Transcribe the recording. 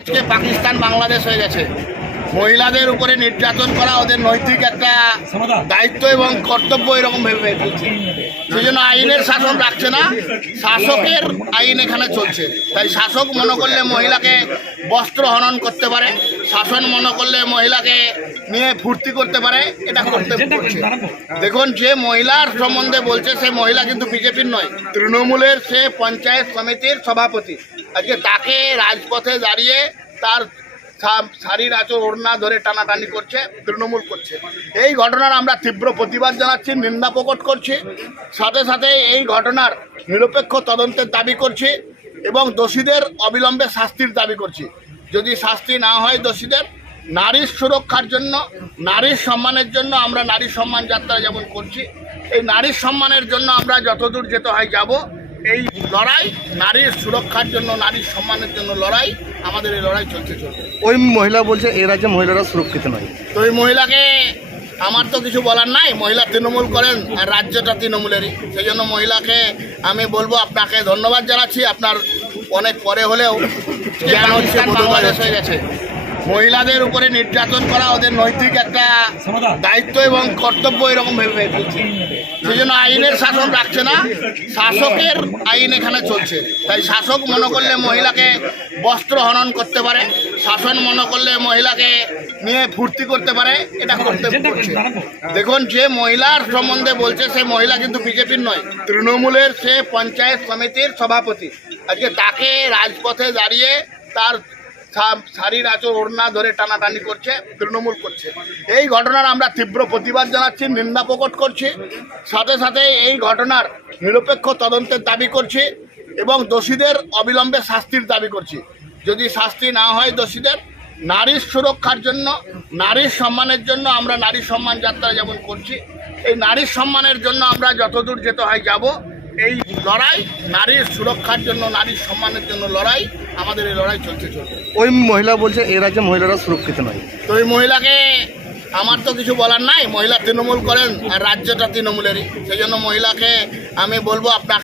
আজকে পাকিস্তান বাংলাদেশ হয়ে গেছে। মহিলাদের উপরে নির্যাতন করা ওদের নৈতিক একটা দায়িত্ব এবং কর্তব্য এরকম ভেবে ফেলছে। সেই জন্য আইনের শাসন রাখছে না, শাসকের আইন এখানে চলছে। তাই শাসক মনে করলে মহিলাকে বস্ত্র হনন করতে পারে, শাসন মনে করলে মহিলাকে নিয়ে ফুর্তি করতে পারে, এটা করতে করছে। দেখুন, যে মহিলার সম্বন্ধে বলছে সে মহিলা কিন্তু বিজেপির নয়, তৃণমূলের সে পঞ্চায়েত সমিতির সভাপতি। আজকে তাকে রাজপথে দাঁড়িয়ে তার শাড়ির আঁচল ওড়না ধরে টানাটানি করছে, তৃণমূল করছে। এই ঘটনার আমরা তীব্র প্রতিবাদ জানাচ্ছি, নিন্দা প্রকট করছি। সাথে সাথে এই ঘটনার নিরপেক্ষ তদন্তের দাবি করছি এবং দোষীদের অবিলম্বে শাস্তির দাবি করছি। যদি শাস্তি না হয় দোষীদের, নারীর সুরক্ষার জন্য, নারীর সম্মানের জন্য আমরা নারী সম্মান যাত্রা যেমন করছি, এই নারীর সম্মানের জন্য আমরা যতদূর যেতে হয় যাব। এই লড়াই নারীর সুরক্ষার জন্য, নারীর সম্মানের জন্য লড়াই, আমাদের এই লড়াই চলছে। ওই মহিলা বলছে এ রাজ্যে মহিলারা সুরক্ষিত নয়। তো এই মহিলাকে আমার তো কিছু বলার নাই, মহিলা তৃণমূল করেন আর রাজ্যটা তৃণমূলেরই। সেই জন্য মহিলাকে আমি বলবো, আপনাকে ধন্যবাদ জানাচ্ছি। আপনার অনেক পরে হলেও জ্ঞান হচ্ছে, বাংলাদেশ হয়ে গেছে। মহিলাদের উপরে নির্যাতন করা ওদের নৈতিক একটা দায়িত্ব এবং কর্তব্য এরকম ভেবে ফেলছে। সেই জন্য আইনের শাসন রাখছে না, শাসকের আইন এখানে চলছে। তাই শাসক মনে করলে মহিলাকে বস্ত্র হনন করতে পারে, শাসন মনে করলে মহিলাকে নিয়ে ফুর্তি করতে পারে, এটা করতে করছে। দেখুন, যে মহিলার সম্বন্ধে বলছে সে মহিলা কিন্তু বিজেপির নয়, তৃণমূলের সে পঞ্চায়েত সমিতির সভাপতি। আজকে তাকে রাজপথে দাঁড়িয়ে তার শাড়ির আঁচল ওড়না ধরে টানাটানি করছে, তৃণমূল করছে। এই ঘটনার আমরা তীব্র প্রতিবাদ জানাচ্ছি, নিন্দা প্রকট করছি। সাথে সাথে এই ঘটনার নিরপেক্ষ তদন্তের দাবি করছি এবং দোষীদের অবিলম্বে শাস্তির দাবি করছি। যদি শাস্তি না হয় দোষীদের, নারীর সুরক্ষার জন্য, নারীর সম্মানের জন্য আমরা নারী সম্মান যাত্রা যেমন করছি, এই নারীর সম্মানের জন্য আমরা যতদূর যেতে হয় যাব। এই লড়াই নারীর সুরক্ষার জন্য, নারীর সম্মানের জন্য লড়াই, আমাদের এই লড়াই চলছে। ওই মহিলা বলছে এ রাজ্যে মহিলারা সুরক্ষিত নয়। তো এই মহিলাকে আমার তো কিছু বলার নাই, মহিলা তৃণমূল করেন আর রাজ্যটা তৃণমূলেরই। সেই জন্য মহিলাকে আমি বলবো, আপনাকে